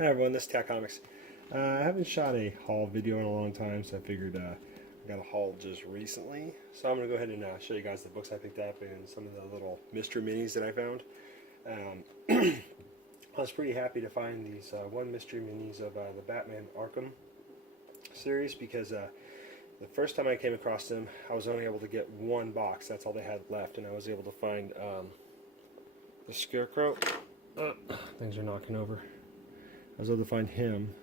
Hi everyone, this is Tat Comics. I haven't shot a haul video in a long time, so I figured I got a haul just recently. So I'm going to go ahead and show you guys the books I picked up and some of the little mystery minis that I found. I was pretty happy to find these one mystery minis of the Batman Arkham series because the first time I came across them, I was only able to get one box. That's all they had left, and I was able to find the Scarecrow. Things are knocking over. I was able to find him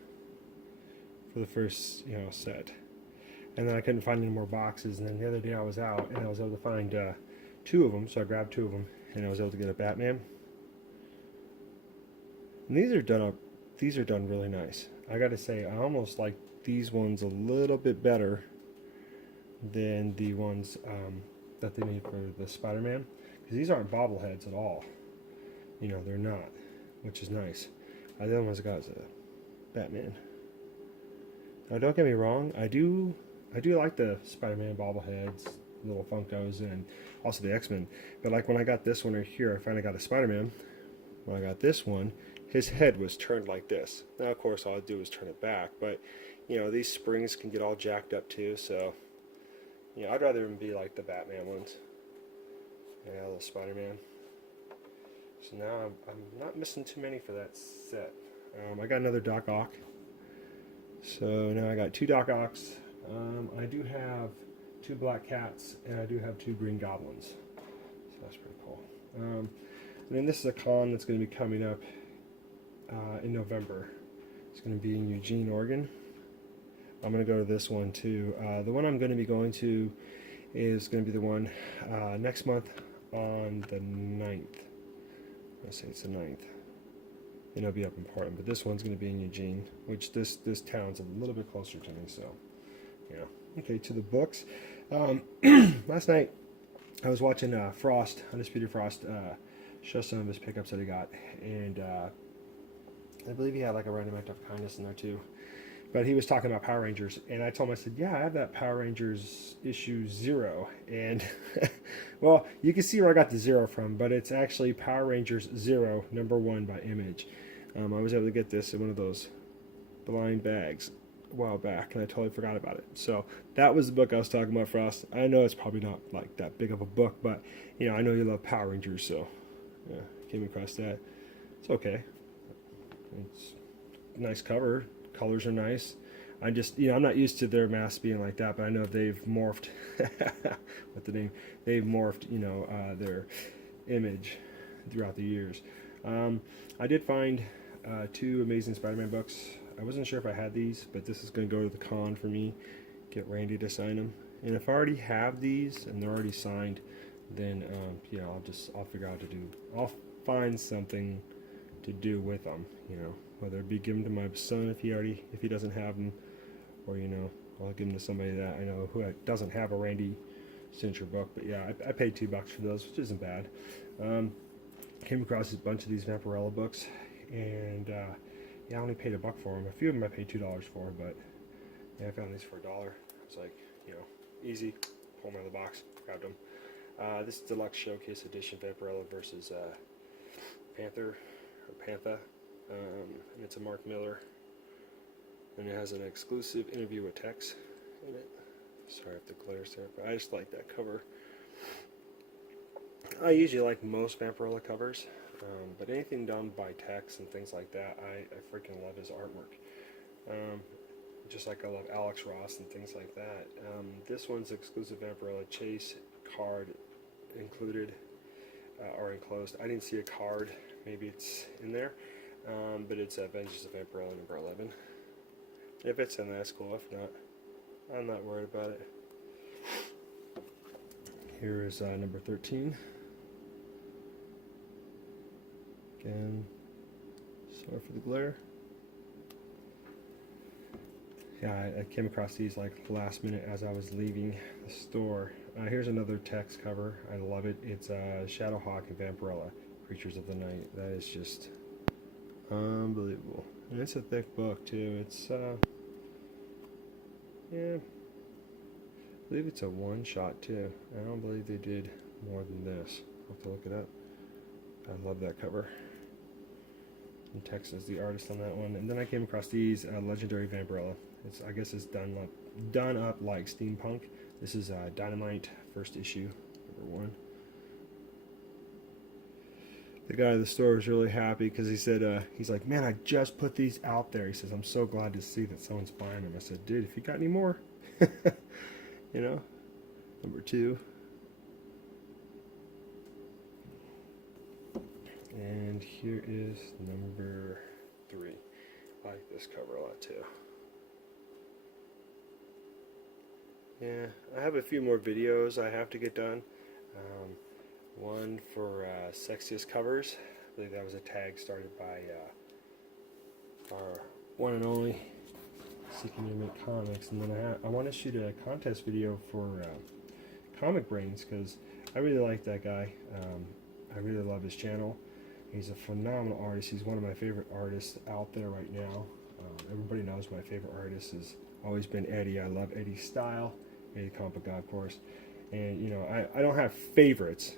for the first, set, and then I couldn't find any more boxes. And then the other day I was out, and I was able to find two of them. So I grabbed two of them, and I was able to get a Batman. And these are done up. These are done really nice. I got to say, I almost like these ones a little bit better than the ones that they made for the Spider-Man, because these aren't bobbleheads at all. They're not, which is nice. The other ones I got is a Batman. Now, don't get me wrong, I do like the Spider-Man bobbleheads, little Funkos, and also the X-Men. But like when I got this one right here, I finally got a Spider-Man. When I got this one, his head was turned like this. Now, of course, all I do is turn it back, but these springs can get all jacked up too. So, I'd rather them be like the Batman ones. Yeah, the Spider-Man. So now I'm not missing too many for that set. I got another Doc Ock. So now I got two Doc Ocks. I do have two Black Cats, and I do have two Green Goblins. So that's pretty cool. And then this is a con that's going to be coming up in November. It's going to be in Eugene, Oregon. I'm going to go to this one too. The one I'm going to be going to is going to be the one next month on the 9th. Let's say it's the 9th. And it'll be up in Portland, but this one's going to be in Eugene, which this town's a little bit closer to me. So, Okay, to the books. Last night I was watching Frost, Undisputed Frost, show some of his pickups that he got, and I believe he had like a random act of kindness in there too. But he was talking about Power Rangers, and I told him, I said, yeah, I have that Power Rangers issue 0. And, well, you can see where I got the 0 from, but it's actually Power Rangers 0, #1 by Image. I was able to get this in one of those blind bags a while back, and I totally forgot about it. So that was the book I was talking about, Frost. I know it's probably not like that big of a book, but, I know you love Power Rangers, so, yeah, came across that. It's okay. It's a nice cover. Colors are nice. I'm not used to their masks being like that, but I know they've morphed what the name, they've morphed, their image throughout the years. I did find two Amazing Spider-Man books. I wasn't sure if I had these, but this is going to go to the con for me. Get Randy to sign them. And if I already have these and they're already signed, then I'll figure out what to do. I'll find something to do with them, whether it be given to my son if he doesn't have them, or I'll give them to somebody that I know who doesn't have a Randy signature book. But yeah, I paid $2 for those, which isn't bad. Came across a bunch of these Vampirella books, and I only paid $1 for them. A few of them I paid $2 for, but yeah, I found these for $1. I was like, easy, pull them out of the box, grabbed them. This is Deluxe Showcase Edition Vampirella versus Panther. Or Pantha, and it's a Mark Miller, and it has an exclusive interview with Tex in it. Sorry if the glare's there, but I just like that cover. I usually like most Vampirella covers, but anything done by Tex and things like that, I freaking love his artwork. Just like I love Alex Ross and things like that. This one's exclusive Vampirella Chase card included or enclosed. I didn't see a card. Maybe it's in there, but it's Vengeance of Vampirella #11. If it's in, that's cool. If not, I'm not worried about it. Here is number 13. Again, sorry for the glare. Yeah, I came across these like last minute as I was leaving the store. Here's another Tex cover. I love it. It's Shadowhawk and Vampirella, Creatures of the Night. That is just unbelievable. And it's a thick book too. It's I believe it's a one-shot too. I don't believe they did more than this. I'll have to look it up. I love that cover. And Tex is the artist on that one. And then I came across these Legendary Vampirella. I guess it's done up like steampunk. This is Dynamite, first issue, #1. The guy at the store was really happy because he said, he's like, man, I just put these out there. He says, I'm so glad to see that someone's buying them. I said, dude, if you got any more, you know, #2. And here is #3. I like this cover a lot too. Yeah, I have a few more videos I have to get done. One for Sexiest Covers. I believe that was a tag started by our one and only Seeking Your Mate Comics. And then I want to shoot a contest video for Comic Brains because I really like that guy. I really love his channel. He's a phenomenal artist. He's one of my favorite artists out there right now. Everybody knows my favorite artist has always been Eddie. I love Eddie's style. Eddie Comic Guy, of course. And, you know, I don't have favorites,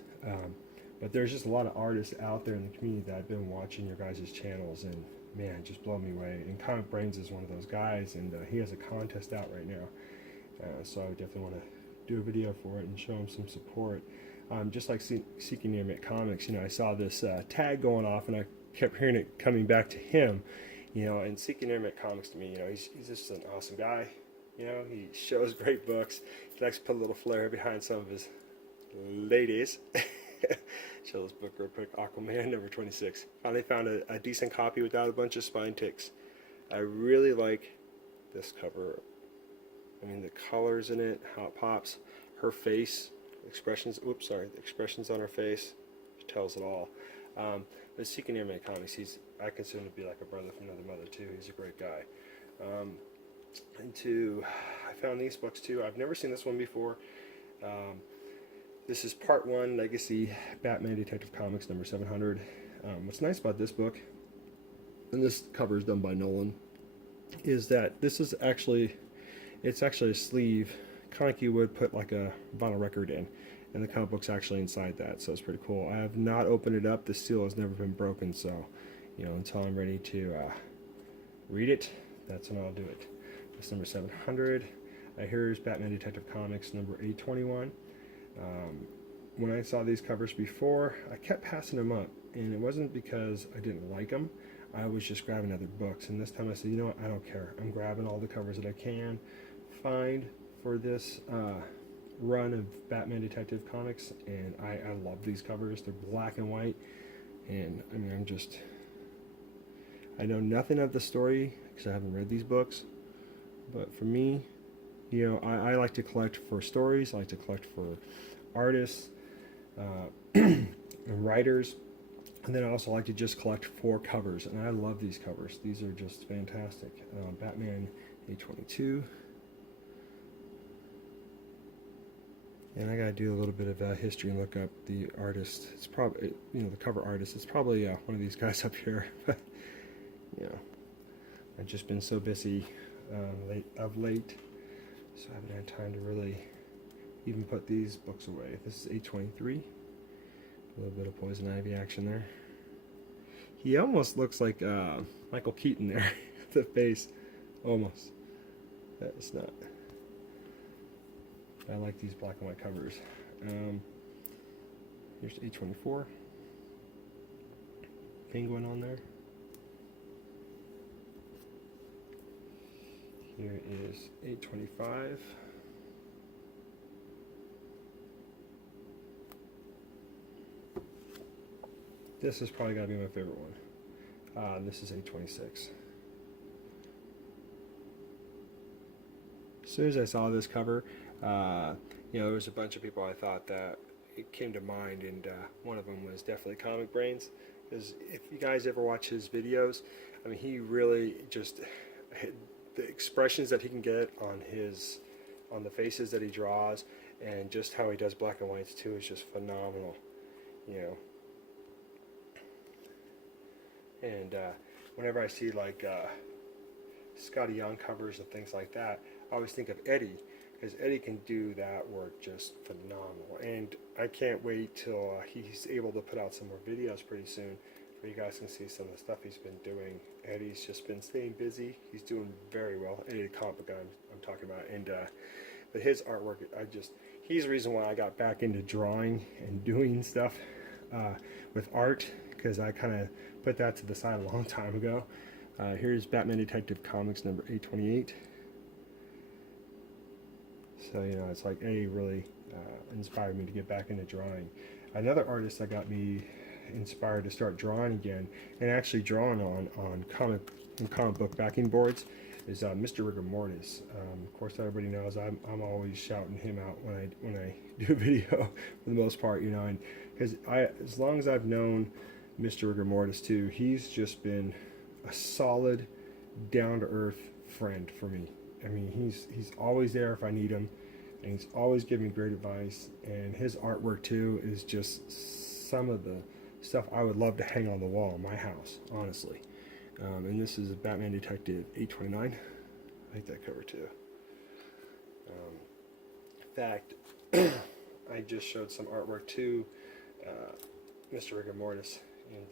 but there's just a lot of artists out there in the community that I've been watching your guys' channels, and, man, just blow me away. And Comic Brains is one of those guys, and he has a contest out right now. So I definitely want to do a video for it and show him some support. Just like Seeking Your Mate Comics, you know, I saw this tag going off, and I kept hearing it coming back to him, you know, and Seeking Your Mate Comics to me, you know, he's just an awesome guy. You know, he shows great books. He likes to put a little flair behind some of his ladies. Show this book real quick. Aquaman, #26. Finally found a decent copy without a bunch of spine ticks. I really like this cover. I mean, the colors in it, how it pops. Her face, expressions, the expressions on her face, tells it all. But Seeking Your Mate Comics, I consider him to be like a brother from another mother too. He's a great guy. I found these books too. I've never seen this one before. This is Part 1, Legacy Batman Detective Comics #700. What's nice about this book, and this cover is done by Nolan, is that this is it's actually a sleeve. Kind of like you would put like a vinyl record in, and the comic book's actually inside that, so it's pretty cool. I have not opened it up. The seal has never been broken, so, you know, until I'm ready to read it, that's when I'll do it. It's #700. Here's Batman Detective Comics #821. When I saw these covers before, I kept passing them up, and it wasn't because I didn't like them. I was just grabbing other books, and this time I said, you know what, I don't care. I'm grabbing all the covers that I can find for this run of Batman Detective Comics, and I love these covers. They're black and white, and I mean, I know nothing of the story because I haven't read these books. But for me, you know, I like to collect for stories. I like to collect for artists and writers. And then I also like to just collect for covers. And I love these covers. These are just fantastic. Batman #822. And I got to do a little bit of history and look up the artist. It's probably, you know, the cover artist. It's probably one of these guys up here. But, you know, I've just been so busy of late, so I haven't had time to really even put these books away. This is #823. A little bit of Poison Ivy action there. He almost looks like Michael Keaton there. The face, almost. That is not. I like these black and white covers. Here's #824. Penguin on there. Here is #825. This is probably got to be my favorite one. This is #826. As soon as I saw this cover, you know, there was a bunch of people I thought that it came to mind, and one of them was definitely Comic Brains. Because if you guys ever watch his videos, I mean, he really just, the expressions that he can get on the faces that he draws, and just how he does black and whites too, is just phenomenal, you know. And whenever I see like Scotty Young covers and things like that, I always think of Eddie, because Eddie can do that work just phenomenal. And I can't wait till he's able to put out some more videos pretty soon for but you guys can see some of the stuff he's been doing. Eddie's just been staying busy. He's doing very well. Eddie, the comic book guy I'm talking about, and but his artwork, he's the reason why I got back into drawing and doing stuff with art, because I kind of put that to the side a long time ago. Here's Batman Detective Comics number 828. So, you know, it's like Eddie really inspired me to get back into drawing. Another artist that got me inspired to start drawing again, and actually drawing on comic book backing boards, is Mr. Rigor Mortis. Of course, everybody knows I'm always shouting him out when I do a video for the most part, you know, and because as long as I've known Mr. Rigor Mortis too, he's just been a solid, down-to-earth friend for me. I mean, he's always there if I need him, and he's always giving me great advice. And his artwork too is just some of the stuff I would love to hang on the wall in my house, honestly. And this is Batman Detective 829. I like that cover too. In fact, I just showed some artwork to Mr. Rigor Mortis, and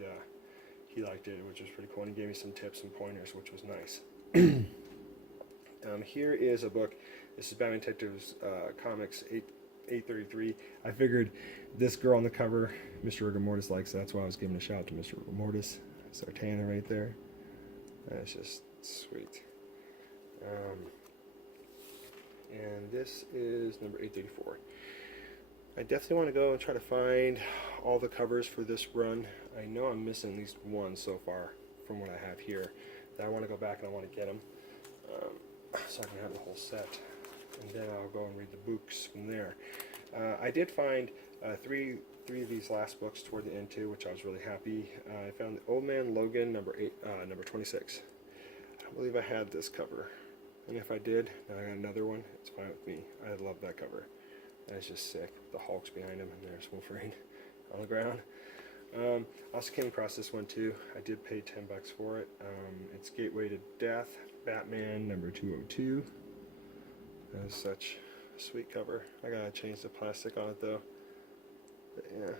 he liked it, which was pretty cool, and he gave me some tips and pointers, which was nice. Here is a book. This is Batman Detectives Comics 833. I figured this girl on the cover, Mr. Rigor Mortis likes, so that's why I was giving a shout out to Mr. Rigor Mortis. Sartana right there. That's just sweet. And this is number 834. I definitely want to go and try to find all the covers for this run. I know I'm missing at least one so far from what I have here. That I want to go back and I want to get them, so I can have the whole set, and then I'll go and read the books from there. I did find three of these last books toward the end too, which I was really happy. I found the Old Man Logan number 26. I don't believe I had this cover, and if I did, then I got another one. It's fine with me. I love that cover. That's just sick. The Hulk's behind him, and there's Wolverine on the ground. I also came across this one too. I did pay $10 for it. It's Gateway to Death, Batman number 202. That is such a sweet cover. I gotta change the plastic on it though. But yeah,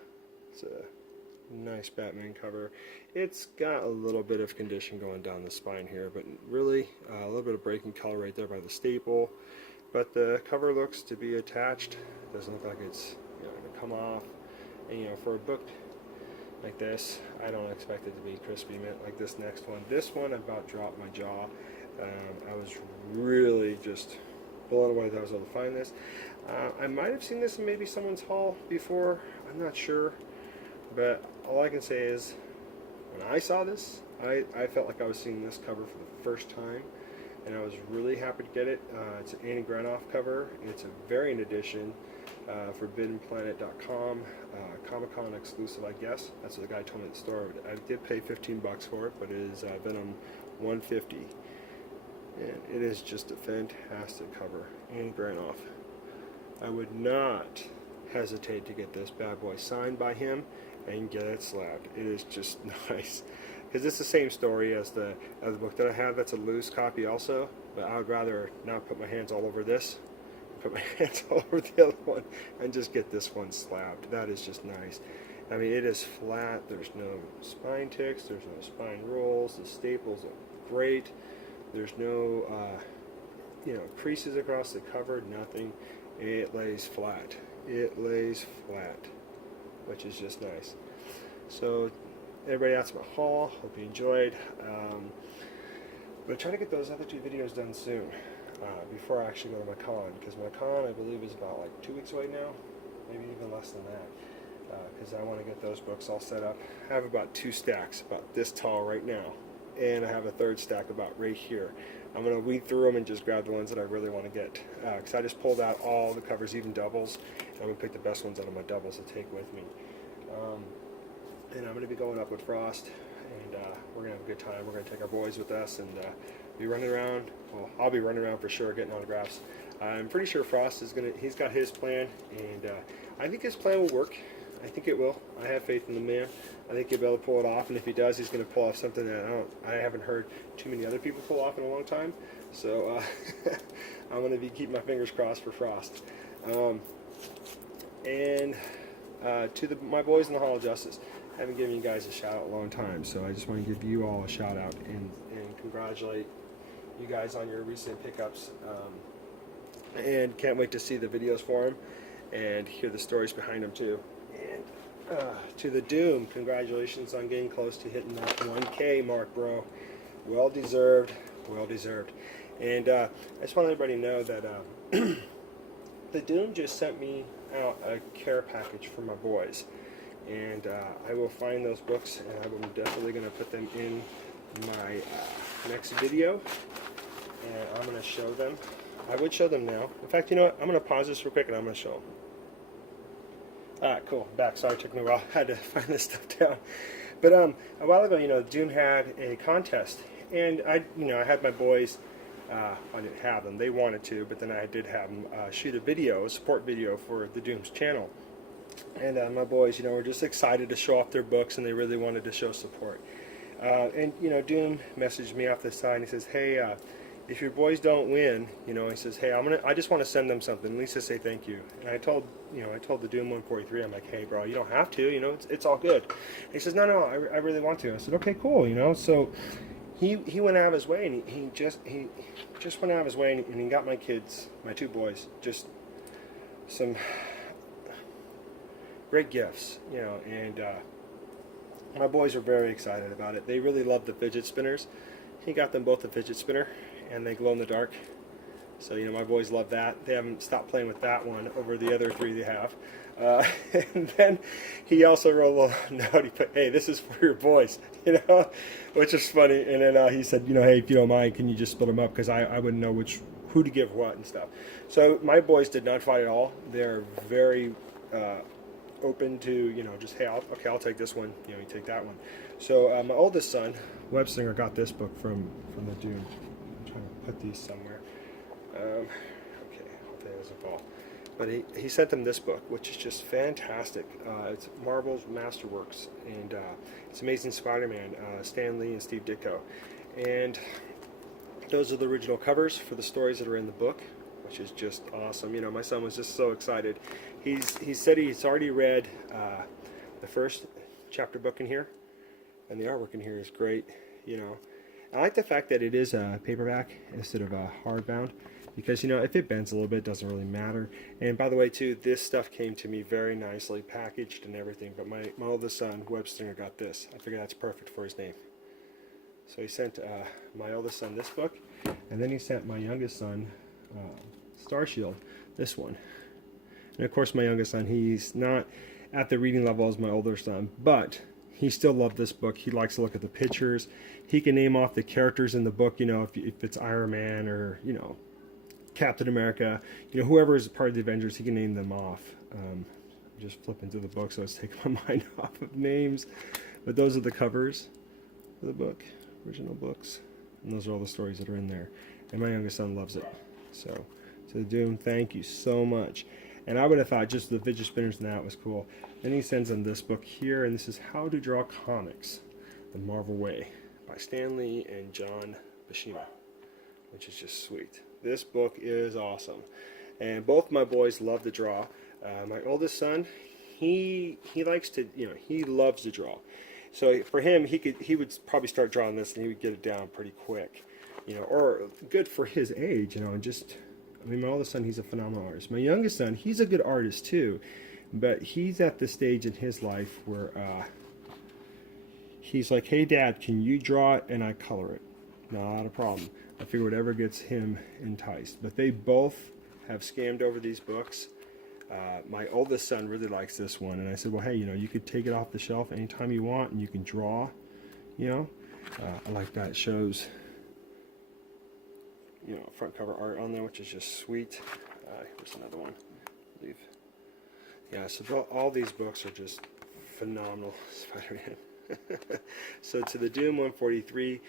it's a nice Batman cover. It's got a little bit of condition going down the spine here, but really a little bit of breaking color right there by the staple. But the cover looks to be attached. Doesn't look like it's, you know, gonna come off. And you know, for a book like this, I don't expect it to be crispy mint like this next one. This one about dropped my jaw. I was really just blown away that I was able to find this. I might have seen this in maybe someone's haul before. I'm not sure. But all I can say is, when I saw this, I felt like I was seeing this cover for the first time. And I was really happy to get it. It's an Andy Granoff cover. It's a variant edition, ForbiddenPlanet.com, Comic-Con exclusive, I guess. That's what the guy told me at the store. I did pay $15 for it, but it is Venom 150. And it is just a fantastic cover. Andy Granoff. I would not hesitate to get this bad boy signed by him and get it slabbed. It is just nice. Because it's the same story as the book that I have. That's a loose copy also, but I would rather not put my hands all over this, put my hands all over the other one, and just get this one slabbed. That is just nice. I mean, it is flat. There's no spine ticks. There's no spine rolls. The staples are great. There's no creases across the cover. Nothing. It lays flat. It lays flat, which is just nice. So everybody, that's my haul. Hope you enjoyed. But try to get those other two videos done soon, before I actually go to my con, because my con, I believe, is about like 2 weeks away now, maybe even less than that, because I want to get those books all set up. I have about 2 stacks about this tall right now, and I have a third stack about right here. I'm going to weed through them and just grab the ones that I really want to get, because I just pulled out all the covers, even doubles, and I'm going to pick the best ones out of my doubles to take with me. And I'm going to be going up with Frost, and we're going to have a good time. We're going to take our boys with us and be running around. Well, I'll be running around for sure, getting autographs. I'm pretty sure Frost is he's got his plan, and I think his plan will work. I think it will. I have faith in the man. I think he'll be able to pull it off, and if he does, he's going to pull off something that I haven't heard too many other people pull off in a long time. So I'm going to be keeping my fingers crossed for Frost. And to my boys in the Hall of Justice, haven't given you guys a shout out in a long time, so I just want to give you all a shout out and congratulate you guys on your recent pickups. And can't wait to see the videos for them and hear the stories behind them too. And to the Doom, congratulations on getting close to hitting that 1K mark, bro. Well deserved, well deserved. And I just want everybody to know that the Doom just sent me out a care package for my boys. And I will find those books, and I'm definitely going to put them in my next video. And I'm going to show them. I would show them now. In fact, you know what? I'm going to pause this real quick and I'm going to show them. Alright, cool. Back. Sorry, it took me a while. I had to find this stuff down. But a while ago, you know, Doom had a contest. And I had my boys, I didn't have them. They wanted to, but then I did have them shoot a video, a support video for the Doom's channel. And my boys, you know, were just excited to show off their books, and they really wanted to show support. And, you know, Doom messaged me off the side, and he says, hey, if your boys don't win, you know, he says, hey, I just want to send them something, at least to say thank you. And I told the Doom 143, I'm like, hey, bro, you don't have to, you know, it's all good. And he says, no, I really want to. I said, okay, cool, you know. So he went out of his way, and he just went out of his way, and he got my kids, my two boys, just some great gifts, you know. And my boys were very excited about it. They really loved the fidget spinners. He got them both a fidget spinner, and they glow in the dark. So, you know, my boys love that. They haven't stopped playing with that one over the other three they have. And then he also wrote a little note. He put, hey, this is for your boys, you know, which is funny. And then he said, you know, hey, if you don't mind, can you just split them up? Because I wouldn't know who to give what and stuff. So my boys did not fight at all. They're very open to, you know, just, hey, I'll take this one, you know, you take that one. So my oldest son, Webster, got this book from the Doom. I'm trying to put these somewhere. Okay, hopefully it doesn't fall. But he sent them this book, which is just fantastic. It's Marvel's Masterworks, and it's Amazing Spider-Man, Stan Lee and Steve Ditko. And those are the original covers for the stories that are in the book, which is just awesome. You know, my son was just so excited. He said he's already read the first chapter book in here, and the artwork in here is great. You know, I like the fact that it is a paperback instead of a hardbound, because, you know, if it bends a little bit, it doesn't really matter. And by the way, too, this stuff came to me very nicely packaged and everything. But my oldest son, Webster, got this. I figured that's perfect for his name. So he sent my oldest son this book, and then he sent my youngest son, Starshield, this one. And of course, my youngest son, he's not at the reading level as my older son, but he still loved this book. He likes to look at the pictures. He can name off the characters in the book, you know, if it's Iron Man or, you know, Captain America, you know, whoever is part of the Avengers, he can name them off. I'm just flipping through the book, so it's taking my mind off of names. But those are the covers of the book, original books. And those are all the stories that are in there. And my youngest son loves it. So, to the Doom, thank you so much. And I would have thought just the fidget spinners and that was cool. Then he sends them this book here, and this is How to Draw Comics, The Marvel Way, by Stan Lee and John Buscema, which is just sweet. This book is awesome. And both my boys love to draw. My oldest son, he likes to, you know, he loves to draw. So for him, he would probably start drawing this and he would get it down pretty quick. You know, or good for his age, you know, and just, I mean, my oldest son, he's a phenomenal artist. My youngest son, he's a good artist too, but he's at the stage in his life where he's like, hey, Dad, can you draw it and I color it? Not a problem. I figure whatever gets him enticed. But they both have scammed over these books. My oldest son really likes this one, and I said, well, hey, you know, you could take it off the shelf anytime you want, and you can draw, you know. I like that. It shows, you know, front cover art on there, which is just sweet. Here's another one, I believe. Yeah, so all these books are just phenomenal. Spider-Man. So to the Doom 143,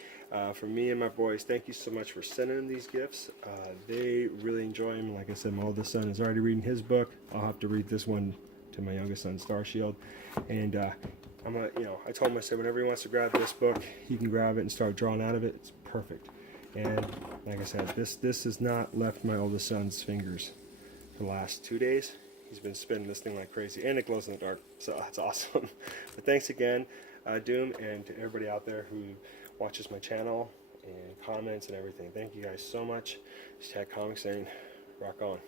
from me and my boys, thank you so much for sending them these gifts. They really enjoy them. Like I said, my oldest son is already reading his book. I'll have to read this one to my youngest son, Starshield. And I'm gonna, you know, I told him, I said, whenever he wants to grab this book, he can grab it and start drawing out of it. It's perfect. And like I said, this has not left my oldest son's fingers for the last 2 days. he's been spinning this thing like crazy, and it glows in the dark, so that's awesome. But thanks again, Doom, and to everybody out there who watches my channel and comments and everything. Thank you guys so much. Tag Comics saying, rock on.